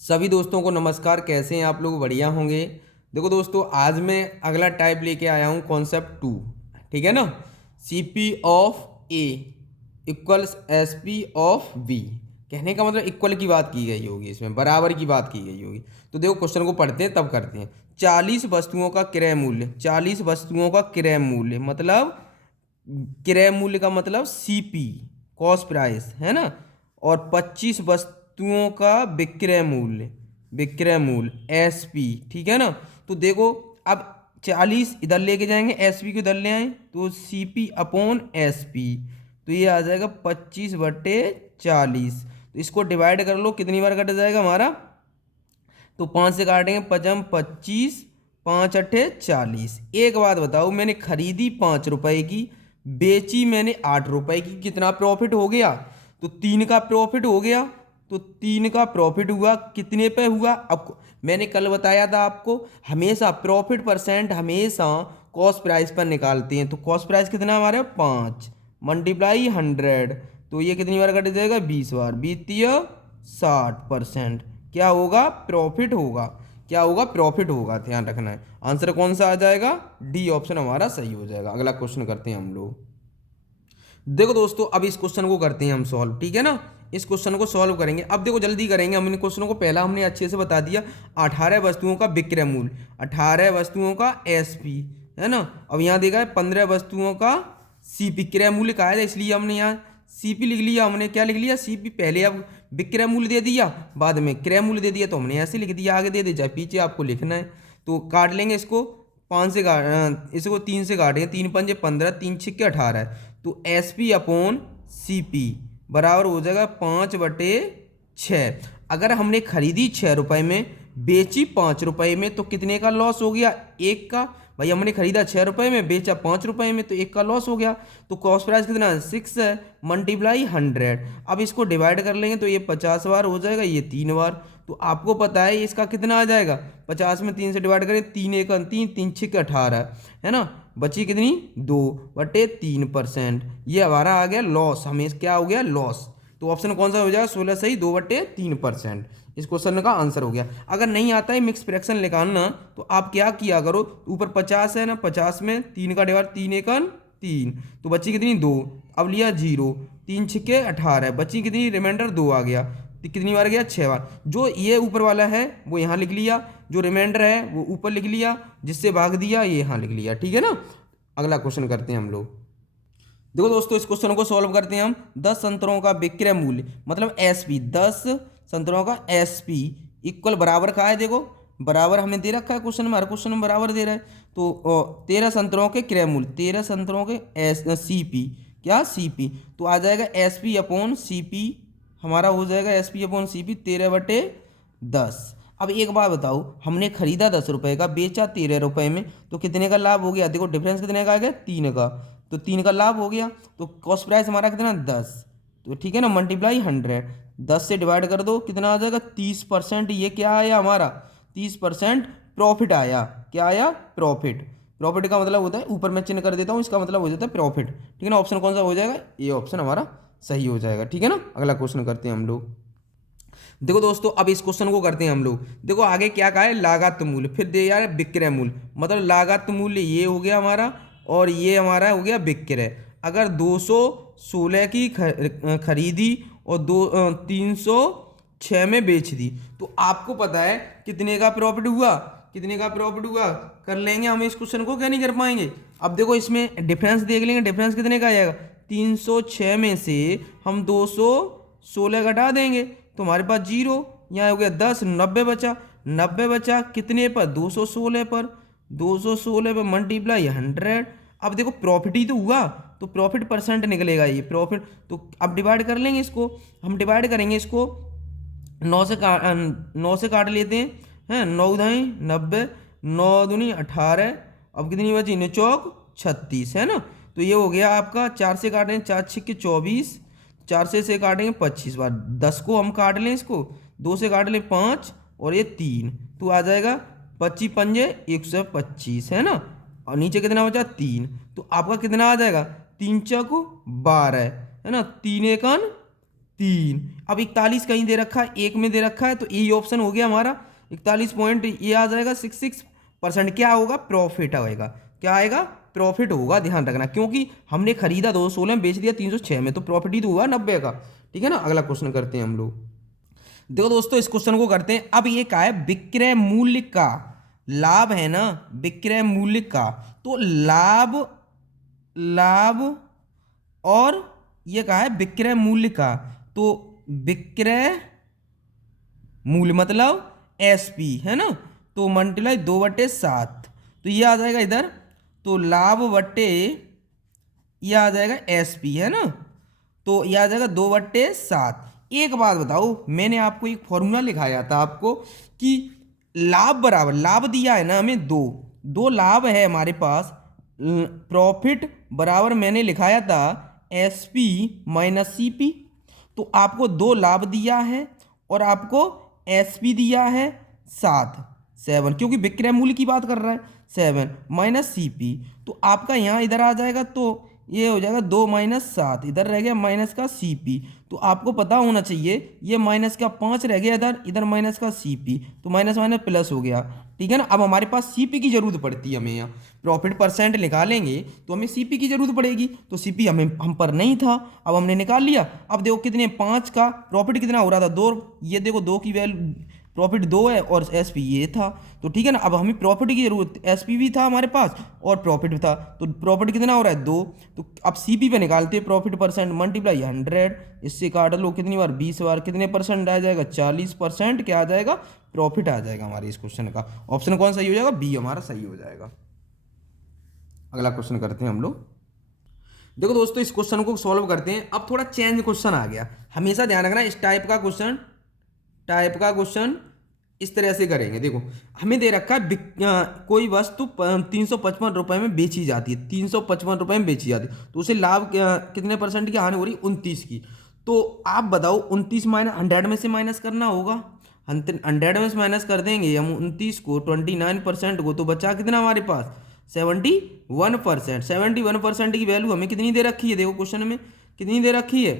सभी दोस्तों को नमस्कार। कैसे हैं आप लोग? बढ़िया होंगे। देखो दोस्तों, आज मैं अगला टाइप लेके आया हूँ, कॉन्सेप्ट 2। ठीक है ना। C P of A equals S P of B. कहने का मतलब इक्वल की बात की गई होगी, इसमें बराबर की बात की गई होगी। तो देखो, क्वेश्चन को पढ़ते हैं तब करते हैं। 40 वस्तुओं का क्रय मूल्य, 40 वस्तुओं का क्रय मूल्य मतलब क्रय मूल्य का मतलब सीपी, कॉस्ट प्राइस, है ना। और 25 वस्तुओं का विक्रय मूल्य, विक्रय मूल्य एसपी। ठीक है ना। तो देखो, अब 40 इधर लेके जाएंगे, एसपी को इधर ले आए तो सीपी अपॉन एसपी। तो ये आ जाएगा 25/40। तो इसको डिवाइड कर लो, कितनी बार कट जाएगा हमारा? तो 5 से काटेंगे, पचम 25, 5 × 8 = 40। एक बात बताओ, मैंने खरीदी 5 रुपए की, बेची मैंने 8 रुपए की, कितना प्रॉफिट हो गया? तो 3 का प्रॉफिट हो गया। तो 3 का प्रॉफिट हुआ, कितने पे हुआ? अब मैंने कल बताया था आपको, हमेशा प्रॉफिट परसेंट हमेशा कॉस्ट प्राइस पर निकालते हैं। तो कॉस्ट प्राइस कितना हमारे? 5 × 100। तो ये कितनी बार कट जाएगा? 20 बार। बीतिय 60%। क्या होगा? प्रॉफिट होगा। क्या होगा? प्रॉफिट होगा। ध्यान रखना है। आंसर कौन सा आ जाएगा? डी ऑप्शन हमारा सही हो जाएगा। अगला क्वेश्चन करते हैं हम लोग। देखो दोस्तों, अब इस क्वेश्चन को करते हैं हम सॉल्व। ठीक है ना। इस क्वेश्चन को सॉल्व करेंगे। अब देखो, जल्दी करेंगे हम इन क्वेश्चनों को। पहला हमने अच्छे से बता दिया, 18 वस्तुओं का विक्रय मूल्य, 18 वस्तुओं का एसपी, है ना। अब यहाँ देखा है 15 वस्तुओं का सीपी, क्रय मूल्य कहा है, इसलिए हमने यहाँ सीपी लिख लिया। हमने क्या लिख लिया? सीपी। पहले अब विक्रय मूल्य दे दिया, बाद में क्रय मूल्य दे दिया, तो हमने ऐसे लिख दिया। आगे दे दे, चाहे पीछे आपको लिखना है। तो काट लेंगे इसको। 5 से इसको 3 से काटेंगे, 3×5 = 15, 3×6 = 18। तो S P upon C P बराबर हो जाएगा 5/6। अगर हमने खरीदी 6 रुपए में, बेची 5 रुपए में, तो कितने का लॉस हो गया? 1 का। भाई हमने खरीदा 6 रुपए में, बेचा 5 रुपए में, तो 1 का लॉस हो गया। तो कॉस्ट प्राइस कितना है? 6 है, × 100। अब इसको डिवाइड कर लेंगे तो ये 50 बार हो जाएगा, ये 3 बार। तो आपको पता है इसका कितना आ जाएगा? 50 में 3 से डिवाइड करें, 3×1 = 3, 3×6 = 18, है ना। बची कितनी? 2/3%। ये हमारा आ गया लॉस। हमें क्या हो गया? लॉस। तो ऑप्शन कौन सा हो जाएगा? 16 सही, 2/3%। इस क्वेश्चन का आंसर हो गया। अगर नहीं आता है मिक्स फ्रैक्शन निकालना, तो आप क्या किया करो, ऊपर 50 है ना, 50 में 3 का डिवाइड, 3×1 = 3, तो बची कितनी? 2। अब लिया 0, 3×6 = 18, बची कितनी? रिमाइंडर 2 आ गया। तो कितनी बार गया? 6 बार। जो ये ऊपर वाला है वो यहाँ लिख लिया, जो रिमाइंडर है वो ऊपर लिख लिया, जिससे भाग दिया ये यहाँ लिख लिया। ठीक है ना। अगला क्वेश्चन करते हैं हम लोग। देखो दोस्तों, इस क्वेश्चन को सॉल्व करते हैं हम। 10 संतरों का विक्रय मूल्य मतलब एसपी, 10 संतरों का एसपी इक्वल बराबर का है। देखो, बराबर हमें दे रखा है क्वेश्चन में, हर क्वेश्चन में बराबर दे रहा है। तो 13 संतरों के क्रय मूल्य, 13 संतरों के एस सीपी, क्या? सीपी। तो आ जाएगा एसपी अपॉन सीपी, हमारा हो जाएगा एसपी अपॉन सीपी 13/10। अब एक बात बताओ, हमने खरीदा 10 रुपए का, बेचा 13 रुपए में, तो कितने का लाभ हो गया? देखो डिफरेंस कितने का आ गया? 3 का। तो 3 का लाभ हो गया। तो कॉस्ट प्राइस हमारा कितना? 10। तो ठीक है ना, × 100। 10 से डिवाइड कर दो, कितना आ जाएगा? 30%। ये क्या आया हमारा? 30% प्रॉफिट आया। क्या आया? प्रॉफिट। प्रॉफिट का मतलब होता है, ऊपर मैं चिन्ह कर देता हूँ, इसका मतलब हो जाता है प्रॉफिट। ठीक है ना। ऑप्शन कौन सा हो जाएगा? ये ऑप्शन हमारा सही हो जाएगा। ठीक है ना। अगला क्वेश्चन करते हैं हम लोग। देखो दोस्तों, अब इस क्वेश्चन को करते हैं हम लोग। देखो आगे क्या कहा है? लागत मूल्य, फिर दे यार विक्रय मूल्य। मतलब लागत मूल्य ये हो गया हमारा, और ये हमारा हो गया विक्रय। अगर 216 की खरीदी और 306 में बेच दी, तो आपको पता है कितने का प्रॉफिट हुआ? कितने का प्रॉफिट हुआ? कर लेंगे हम इस क्वेश्चन को, क्या नहीं कर पाएंगे? अब देखो, इसमें डिफरेंस देख लेंगे, डिफरेंस कितने का आएगा? 306 में से हम 216 घटा देंगे, तो हमारे पास 0। यहाँ हो गया 10, 90 बचा। 90 बचा कितने पर? 216 पर। 216 पर × 100। अब देखो प्रॉफिट ही तो हुआ, तो प्रॉफिट परसेंट निकलेगा ये प्रॉफिट। तो अब डिवाइड कर लेंगे इसको। हम डिवाइड करेंगे इसको, 9 से काट लेते हैं 9×9 = 90, 9×2 = 18। अब कितनी बची? 9×4 = 36, है ना। तो ये हो गया आपका। 4 से काटेंगे, 4×6 = 24, 4 से काटेंगे 25 बार। 10 को हम काट लें, इसको 2 से काट लें 5, और ये 3, तो आ जाएगा 25×5 = 125, है ना। और नीचे कितना बचा? 3। तो आपका कितना आ जाएगा? 3×4 = 12, है ना। 3×1 = 3। अब 41 कहीं दे रखा है, एक में दे रखा है, तो यही ऑप्शन हो गया हमारा 41 पॉइंट, ये आ जाएगा 66%। क्या होगा? प्रॉफिट आएगा। क्या आएगा? प्रॉफिट होगा, ध्यान रखना, क्योंकि हमने खरीदा 216 में, बेच दिया 306 में, तो प्रॉफिट ही तो हुआ 90 का। ठीक है ना। अगला क्वेश्चन करते हैं हम लोग। देखो दोस्तों, इस क्वेश्चन को करते हैं। अब ये क्या है? विक्रय मूल्य का लाभ है ना, विक्रय मूल्य का, तो लाभ लाभ और ये क्या है? विक्रय मूल्य का, तो विक्रय मूल्य मतलब एसपी है ना, तो मल्टीप्लाई 2/7, तो ये आ जाएगा इधर, तो लाभ बट्टे ये आ जाएगा एसपी है ना, तो ये आ जाएगा 2/7। एक बात बताओ, मैंने आपको एक फॉर्मूला लिखाया था आपको कि लाभ बराबर, लाभ दिया है ना हमें दो लाभ है हमारे पास, प्रॉफिट बराबर मैंने लिखाया था एसपी माइनस सीपी। तो आपको दो लाभ दिया है और आपको एसपी दिया है 7, क्योंकि विक्रय मूल्य की बात कर रहा है, 7 माइनस सीपी, तो आपका यहाँ इधर आ जाएगा, तो ये हो जाएगा 2 माइनस 7, इधर रह गया माइनस का सीपी। तो आपको पता होना चाहिए, ये माइनस का 5 रह गया इधर, इधर माइनस का सीपी, तो माइनस माइनस प्लस हो गया। ठीक है ना। अब हमारे पास सीपी की जरूरत पड़ती है, हमें यहाँ प्रॉफिट परसेंट निकालेंगे तो हमें सीपी की जरूरत पड़ेगी, तो सीपी हम पर नहीं था, अब हमने निकाल लिया। अब देखो कितने, 5 का प्रॉफिट कितना हो रहा था, 2, ये देखो 2 की वैल्यू, प्रॉफिट 2 है और एसपी ये था, तो ठीक है ना। अब हमें प्रॉफिट की जरूरत, एसपी भी था हमारे पास और प्रॉफिट भी था, तो प्रॉफिट कितना हो रहा है 2, तो अब सीपी पे निकालते हैं प्रॉफिट परसेंट, मल्टीप्लाई 100, इससे काट लो कितनी बार, 20 बार, कितने परसेंट आ जाएगा, 40%। क्या आ जाएगा? प्रॉफिट आ जाएगा हमारे इस क्वेश्चन का। ऑप्शन कौन सही हो जाएगा? बी हमारा सही हो जाएगा। अगला क्वेश्चन करते हैं हम लोग। देखो दोस्तों, इस क्वेश्चन को सॉल्व करते हैं। अब थोड़ा चेंज क्वेश्चन आ गया, हमेशा ध्यान रखना, इस टाइप का क्वेश्चन इस तरह से करेंगे। देखो हमें दे रखा है कोई वस्तु 355 रुपए में बेची जाती है, 355 रुपए में बेची जाती है, तो उसे लाभ कितने परसेंट की हानि हो रही? 29 की। तो आप बताओ 29 माइनस 100 में से माइनस करना होगा, 100 में से माइनस कर देंगे हम 29 को, 29% को, तो बचा कितना हमारे पास? 71%। 71% की वैल्यू हमें कितनी दे रखी है? देखो क्वेश्चन में कितनी दे रखी है?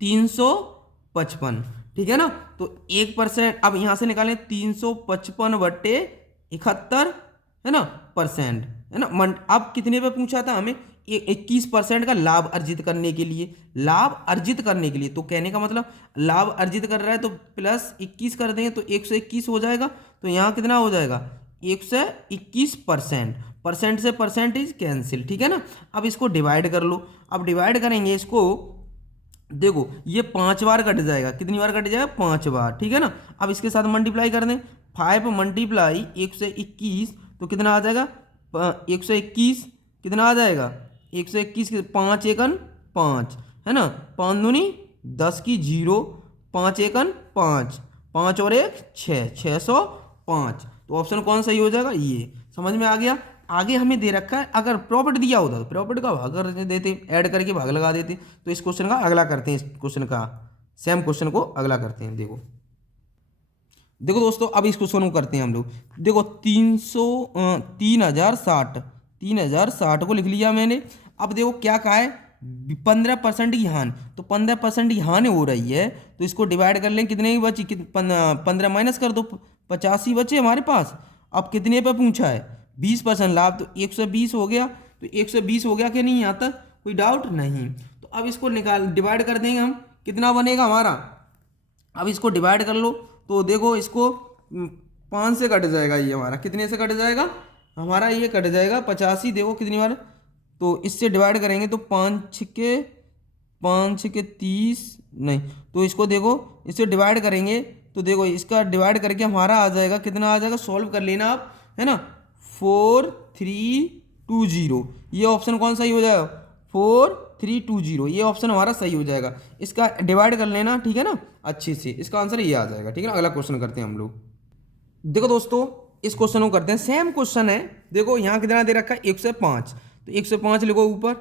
355। ठीक है ना। तो 1%, अब यहां से निकालें 355/71 है ना, परसेंट है ना। अब कितने पे पूछा था हमें? 21% का लाभ अर्जित करने के लिए, लाभ अर्जित करने के लिए, तो कहने का मतलब लाभ अर्जित कर रहा है तो प्लस 21 कर देंगे तो 121 हो जाएगा, तो यहाँ कितना हो जाएगा? 121%। परसेंट से परसेंटेज कैंसिल। ठीक है ना। अब इसको डिवाइड कर लो, अब डिवाइड करेंगे इसको, देखो ये 5 बार कट जाएगा, कितनी बार कट जाएगा? 5 बार। ठीक है ना। अब इसके साथ मल्टीप्लाई कर दें, 5 मल्टीप्लाई 121, तो कितना आ जाएगा? 121 कितना आ जाएगा? 121 5 एकन 5 है ना, 5 दूनी 10 की 0, 5 एकन 5, 5 और 1 6, 605। तो ऑप्शन कौन सही हो जाएगा? ये। समझ में आ गया। आगे हमें दे रखा है, अगर प्रॉफिट दिया होता तो प्रॉफिट का भाग कर देते, ऐड करके भाग लगा देते। तो इस क्वेश्चन का अगला करते हैं, इस क्वेश्चन का सेम क्वेश्चन को अगला करते हैं। देखो दोस्तों, अब इस क्वेश्चन को करते हैं हम लोग। देखो 3060 को लिख लिया मैंने। अब देखो क्या कहा है? 15% की हानि, तो 15% की हानि हो रही है, तो इसको डिवाइड कर लें, कितने की बची? 15 माइनस कर दो, 85 बचे हमारे पास। अब कितने पे पूछा है? 20% लाभ, तो 120 हो गया, तो 120 हो गया कि नहीं? यहाँ तक कोई डाउट नहीं। तो अब इसको डिवाइड कर देंगे हम, कितना बनेगा हमारा? अब इसको डिवाइड कर लो, तो देखो इसको 5 से कट जाएगा, ये हमारा कितने से कट जाएगा? हमारा ये कट जाएगा 85। देखो कितनी बार, तो इससे डिवाइड करेंगे तो 5 के 30 नहीं, तो इसको देखो इससे डिवाइड करेंगे, तो देखो इसका डिवाइड करके हमारा आ जाएगा, कितना आ जाएगा? सॉल्व कर लेना आप, है ना। 4320, ये ऑप्शन कौन सही हो जाएगा? 4320, ये ऑप्शन हमारा सही हो जाएगा। इसका डिवाइड कर लेना, ठीक है ना, अच्छे से। इसका आंसर ये आ जाएगा। ठीक है ना। अगला क्वेश्चन करते हैं हम लोग। देखो दोस्तों, इस क्वेश्चन को करते हैं, सेम क्वेश्चन है। देखो यहाँ कितना दे रखा है? 105, तो 105 लिखो ऊपर,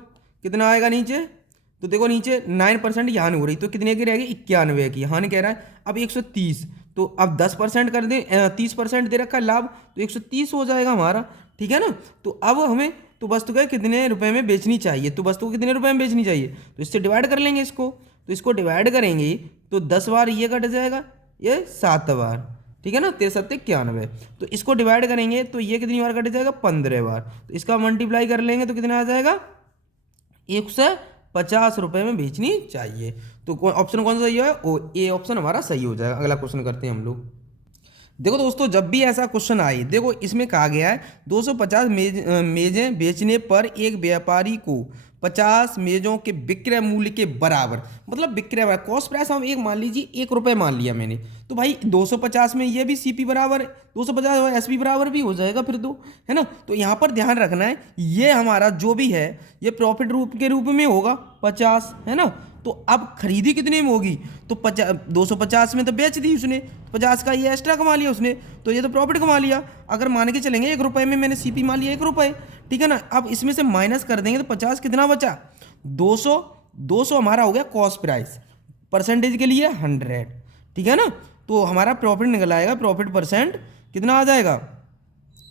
कितना आएगा नीचे? तो देखो नीचे 9% की हानि हो रही, तो कितने की रहेगी? 91 की हानि कह रहा है। अब 130, तो अब 10% कर दें, 30% दे रखा है लाभ, तो 130 हो जाएगा हमारा। ठीक है ना। तो अब हमें तो वस्तु का कितने रुपए में बेचनी चाहिए, तो वस्तु को कितने रुपए में बेचनी चाहिए, तो इससे डिवाइड कर लेंगे इसको। तो इसको डिवाइड करेंगे तो 10 बार ये कट जाएगा, ये 7 बार, ठीक है ना, 9391। तो इसको डिवाइड करेंगे तो ये कितनी बार कट जाएगा, 15 बार। तो इसका मल्टीप्लाई कर लेंगे तो कितना आ जाएगा, 150 रुपये में बेचनी चाहिए। तो ऑप्शन कौन सा सही है, ओ ए ऑप्शन हमारा सही हो जाएगा। अगला क्वेश्चन करते हैं हम लोग। देखो दोस्तों, जब भी ऐसा क्वेश्चन आए, देखो इसमें कहा गया है 250 मेजें बेचने पर एक व्यापारी को 50 मेजों के विक्रय मूल्य के बराबर, मतलब विक्रय कॉस्ट प्राइस हम एक मान लीजिए 1 रुपये मान लिया मैंने, तो भाई 250 में ये भी सीपी बराबर है, 250 और एसपी बराबर भी हो जाएगा फिर तो, है ना। तो यहाँ पर ध्यान रखना है, ये हमारा जो भी है ये प्रॉफिट के रूप में होगा 50, है ना। तो अब खरीदी कितने में होगी, तो 250 में तो बेच दी उसने, 50 का ये एक्स्ट्रा कमा लिया उसने, तो ये तो प्रॉफिट कमा लिया। अगर मान के चलेंगे 1 रुपये में मैंने सीपी मान लिया 1 रुपये, ठीक है ना। अब इसमें से माइनस कर देंगे तो 50 कितना बचा, 200 हमारा हो गया कॉस्ट प्राइस, परसेंटेज के लिए 100, ठीक है ना। तो हमारा प्रॉफिट निकल आएगा, प्रॉफिट परसेंट कितना आ जाएगा।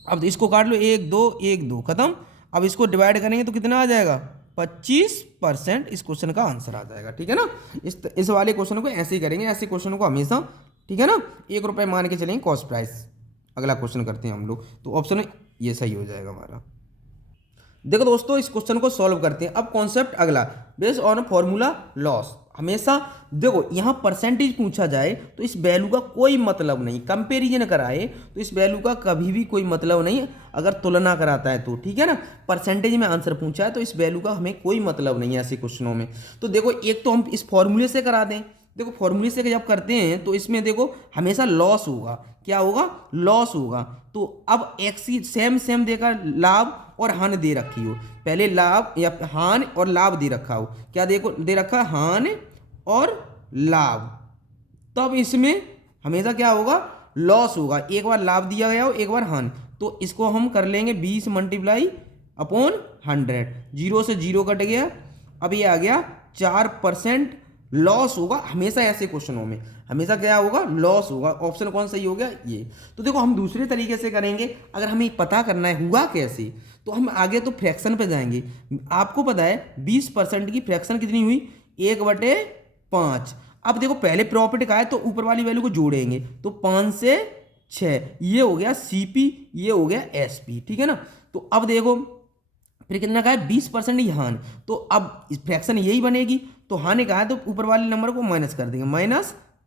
अब इसको काट लो, 1 2 1 2 खत्म। अब इसको डिवाइड करेंगे तो कितना आ जाएगा, 25%। इस क्वेश्चन का आंसर आ जाएगा, ठीक है ना। इस वाले क्वेश्चन को ऐसे ही करेंगे, ऐसे क्वेश्चन को हमेशा, ठीक है ना, 1 रुपये मान के चलेंगे कॉस्ट प्राइस। अगला क्वेश्चन करते हैं हम लोग, तो ऑप्शन ये सही हो जाएगा हमारा। देखो दोस्तों, इस क्वेश्चन को सॉल्व करते हैं। अब कॉन्सेप्ट अगला, बेस्ड ऑन फॉर्मूला लॉस। हमेशा देखो यहाँ परसेंटेज पूछा जाए तो इस वैल्यू का कोई मतलब नहीं, कंपेरिजन कराए तो इस वैल्यू का कभी भी कोई मतलब नहीं, अगर तुलना कराता है तो, ठीक है ना। परसेंटेज में आंसर पूछा है तो इस वैल्यू का हमें कोई मतलब नहीं है ऐसे क्वेश्चनों में। तो देखो एक तो हम इस फॉर्मूले से करा दें, देखो फॉर्मूले से जब करते हैं तो इसमें देखो हमेशा लॉस होगा, क्या होगा, लॉस होगा। तो अब एक सेम देकर लाभ और हानि दे रखी हो, पहले लाभ या हानि और लाभ दे रखा हो, क्या देखो दे रखा है, हानि और लाभ, तब इसमें हमेशा क्या होगा, लॉस होगा। एक बार लाभ दिया गया हो, एक बार हानि, तो इसको हम कर लेंगे 20 मल्टीप्लाई अपॉन 100, 0 से 0 कट गया। अब ये आ गया 4% लॉस होगा। हमेशा ऐसे क्वेश्चनों में हमेशा क्या होगा, लॉस होगा। ऑप्शन कौन सही हो गया, ये। तो देखो हम दूसरे तरीके से करेंगे, अगर हमें पता करना है हुआ कैसे, तो हम आगे तो फ्रैक्शन पे जाएंगे। आपको पता है 20% की फ्रैक्शन कितनी हुई, 1/5। अब देखो पहले प्रॉफिट का है तो ऊपर वाली वैल्यू को जोड़ेंगे तो 5 से 6, ये हो गया सीपी, ये हो गया एसपी, ठीक है ना। तो अब देखो फिर कितना का है, 20% ही हानि, तो अब फ्रैक्शन यही बनेगी। तो हानि का है तो ऊपर वाले नंबर को माइनस कर देंगे,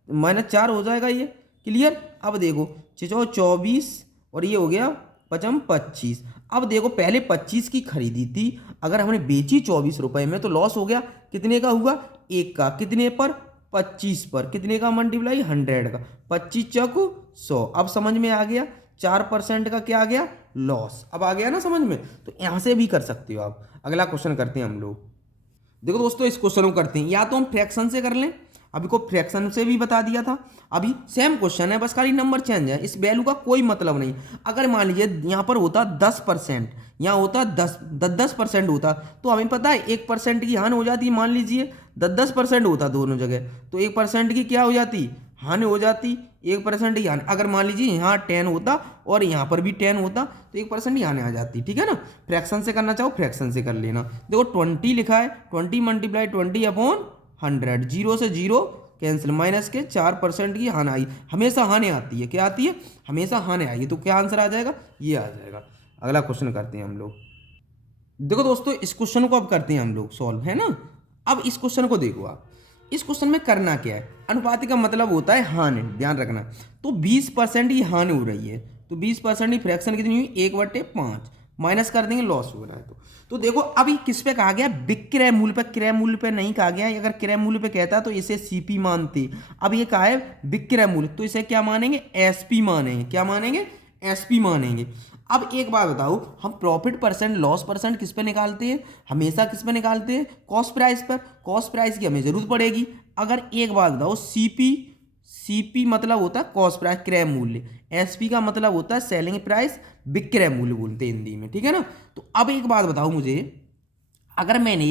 -4 हो जाएगा, ये क्लियर। अब देखो 6 24 और ये हो गया 5 25। अब देखो पहले 25 की खरीदी थी, अगर हमने बेची 24 रुपये में तो लॉस हो गया, कितने का हुआ, 1 का, कितने पर, 25 पर, कितने का मल्टीप्लाई 100 का, 25 चौको 100। अब समझ में आ गया, 4% का क्या आ गया, लॉस। अब आ गया ना समझ में, तो यहाँ से भी कर सकते हो आप। अगला क्वेश्चन करते हैं हम लोग। देखो दोस्तों इस क्वेश्चन को करते हैं, या तो हम फ्रैक्शन से कर लें, अभी को फ्रैक्शन से भी बता दिया था, अभी सेम क्वेश्चन है, बस खाली नंबर चेंज है, इस वैल्यू का कोई मतलब नहीं। अगर मान लीजिए यहाँ पर होता 10%, यहाँ होता 10% होता, तो हमें पता है 1% की हानि हो जाती है। मान लीजिए 10% होता दोनों जगह, तो 1% की क्या हो जाती, हानि हो जाती, 1% ही हानि। अगर मान लीजिए यहाँ 10 होता और यहाँ पर भी 10 होता तो 1% ही हानि आ जाती, ठीक है ना। फ्रैक्शन से करना चाहो फ्रैक्शन से कर लेना। देखो 20 लिखा है, 20 मल्टीप्लाई 20 अपॉन 100, 0 से 0 कैंसिल, माइनस के 4% की हानि आई। हमेशा हानि आती है, क्या आती है, हमेशा हानि आएगी। तो क्या आंसर आ जाएगा, ये आ जाएगा। अगला क्वेश्चन करते हैं हम लोग। देखो दोस्तों इस क्वेश्चन को अब करते हैं हम लोग सॉल्व, है ना। अब इस क्वेश्चन को देखो आप, इस क्वेश्चन में करना क्या है, अनुपात का मतलब होता है हानि, ध्यान रखना। तो 20% ही हानि हो रही है, तो 20% ही फ्रैक्शन कितनी हुई, 1/5, माइनस कर देंगे, लॉस हो रहा है। तो देखो अभी किस पे कहा गया, विक्रय मूल्य पे, क्रय मूल्य पे नहीं कहा गया। अगर क्रय मूल्य पे कहता तो इसे सीपी मानते, अब ये कहा है विक्रय मूल्य, तो इसे क्या मानेंगे, एसपी मानेंगे। क्या मानेंगे, एसपी मानेंगे। अब एक बात बताओ, हम प्रॉफिट परसेंट, लॉस परसेंट किस पे निकालते हैं, हमेशा किस पे निकालते हैं, कॉस्ट प्राइस पर। कॉस्ट प्राइस की हमें जरूरत पड़ेगी। अगर एक बात बताओ, सीपी मतलब होता है कॉस्ट प्राइस, क्रय मूल्य, एसपी का मतलब होता है सेलिंग प्राइस, विक्रय मूल्य बोलते हैं हिंदी में, ठीक है ना। तो अब एक बात बताओ मुझे, अगर मैंने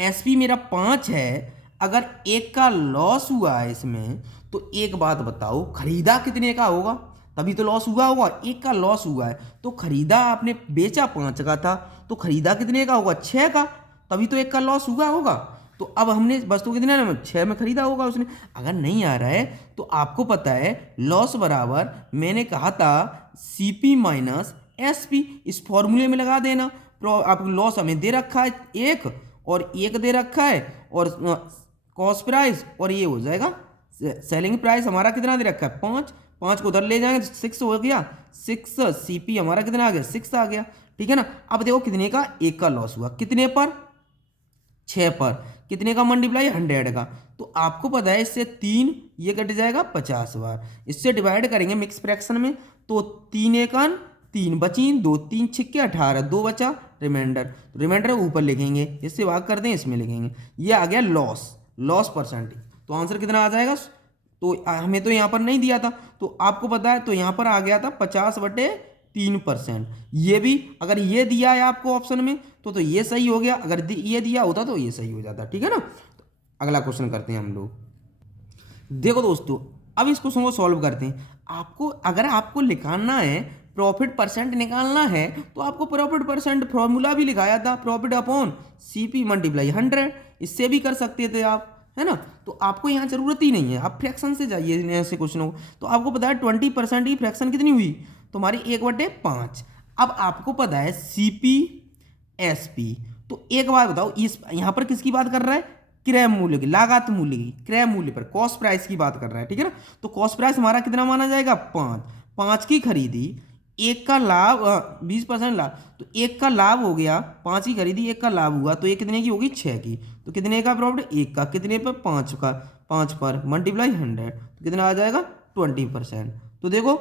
एसपी मेरा 5 है, अगर 1 का लॉस हुआ है इसमें, तो एक बात बताओ खरीदा कितने का होगा, तभी तो लॉस हुआ होगा। 1 का लॉस हुआ है तो खरीदा, आपने बेचा 5 का था, तो खरीदा कितने का होगा, 6 का, तभी तो 1 का लॉस हुआ होगा। तो तो अब हमने वस्तु कितने में 6 में खरीदा होगा उसने। अगर नहीं आ रहा है तो आपको पता है लॉस बराबर मैंने कहा था CP माइनस SP, इस फॉर्मूले में लगा देना। आपको लॉस हमें दे रखा है 1 और 1 दे रखा है और कॉस्ट प्राइस, और ये हो जाएगा सेलिंग प्राइस हमारा कितना दे रखा है 5, 5 को उधर ले जाएंगे तो 6 हो गया, 6 CP हमारा कितना आ गया 6 आ गया, ठीक है ना। अब देखो कितने का 1 का लॉस हुआ, कितने पर 6 पर, कितने का मल्टीप्लाई 100 का। तो आपको पता है इससे 3 ये कट जाएगा 50 बार, इससे डिवाइड करेंगे मिक्स फ्रैक्शन में तो 3 एकन 3 बची, 2 3 छिक्के 18, 2 बचा रिमाइंडर, रिमाइंडर ऊपर लिखेंगे, इससे भाग कर दें इसमें लिखेंगे। ये आ गया लॉस परसेंटेज। तो आंसर कितना आ जाएगा, तो हमें तो यहाँ पर नहीं दिया था तो आपको पता है तो यहाँ पर आ गया था 50/3%। ये भी अगर ये दिया है आपको ऑप्शन में तो ये सही हो गया, अगर ये दिया होता तो ये सही हो जाता, ठीक है ना। तो अगला क्वेश्चन करते हैं हम लोग। देखो दोस्तों अब इस क्वेश्चन को सॉल्व करते हैं। अगर आपको लिखाना है प्रॉफिट परसेंट निकालना है तो आपको प्रॉफिट परसेंट फॉर्मूला भी लिखाया था, प्रॉफिट अपॉन CP मल्टीप्लाई 100, इससे भी कर सकते थे आप, है ना। तो आपको यहाँ जरूरत ही नहीं है, आप फ्रैक्शन से जाइए ऐसे क्वेश्चनों को। तो आपको पता है 20% की फ्रैक्शन कितनी हुई, तो हमारी 1/5। अब आपको पता है CP SP, तो एक बात बताओ इस यहाँ पर किसकी बात कर रहा है, क्रय मूल्य की, लागत मूल्य की, क्रय मूल्य पर कॉस्ट प्राइस की बात कर रहा है, ठीक है ना। तो कॉस्ट प्राइस हमारा कितना माना जाएगा 5 की खरीदी, 1 का लाभ 20% लाभ, तो 1 का लाभ हो गया, 5 की खरीदी 1 का लाभ हुआ तो ये कितने की होगी 6 की, तो कितने का प्रॉफिट 1 का, कितने पर 5 का, 5 पर मल्टीप्लाई 100 तो कितना आ जाएगा 20%। तो देखो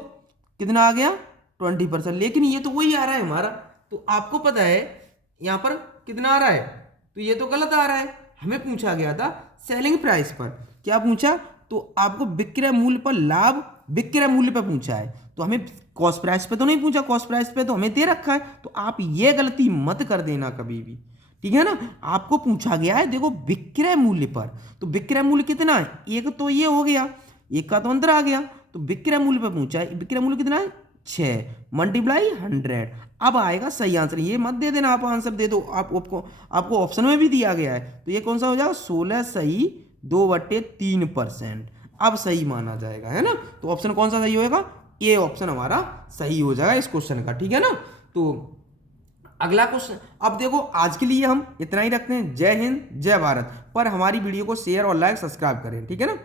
कितना आ गया 20%, लेकिन ये तो वही आ रहा है हमारा। तो आपको पता है यहाँ पर कितना आ रहा है, तो ये तो गलत आ रहा है। हमें पूछा गया था सेलिंग प्राइस पर, क्या पूछा, तो आपको विक्रय मूल्य पर लाभ विक्रय मूल्य पर पूछा है, तो हमें कॉस्ट प्राइस पे तो नहीं पूछा, कॉस्ट प्राइस पे तो हमें दे रखा है। तो आप ये गलती मत कर देना कभी भी, ठीक है ना। आपको पूछा गया है देखो विक्रय मूल्य पर, तो विक्रय मूल्य कितना है, एक तो ये हो गया, एक का तो अंतर आ गया, तो विक्रय मूल्य पर पूछा है, विक्रय मूल्य कितना है 6 मल्टीप्लाई 100। अब आएगा सही आंसर, ये मत दे देना आप आंसर दे दो, आपको ऑप्शन में भी दिया गया है, तो ये कौन सा हो जाएगा 16 सही 2/3%, अब सही माना जाएगा, है ना। तो ऑप्शन कौन सा सही होएगा, ये ऑप्शन हमारा सही हो जाएगा इस क्वेश्चन का, ठीक है ना। तो अगला क्वेश्चन, अब देखो आज के लिए हम इतना ही रखते हैं। जय हिंद जय भारत। पर हमारी वीडियो को शेयर और लाइक सब्सक्राइब करें, ठीक है ना।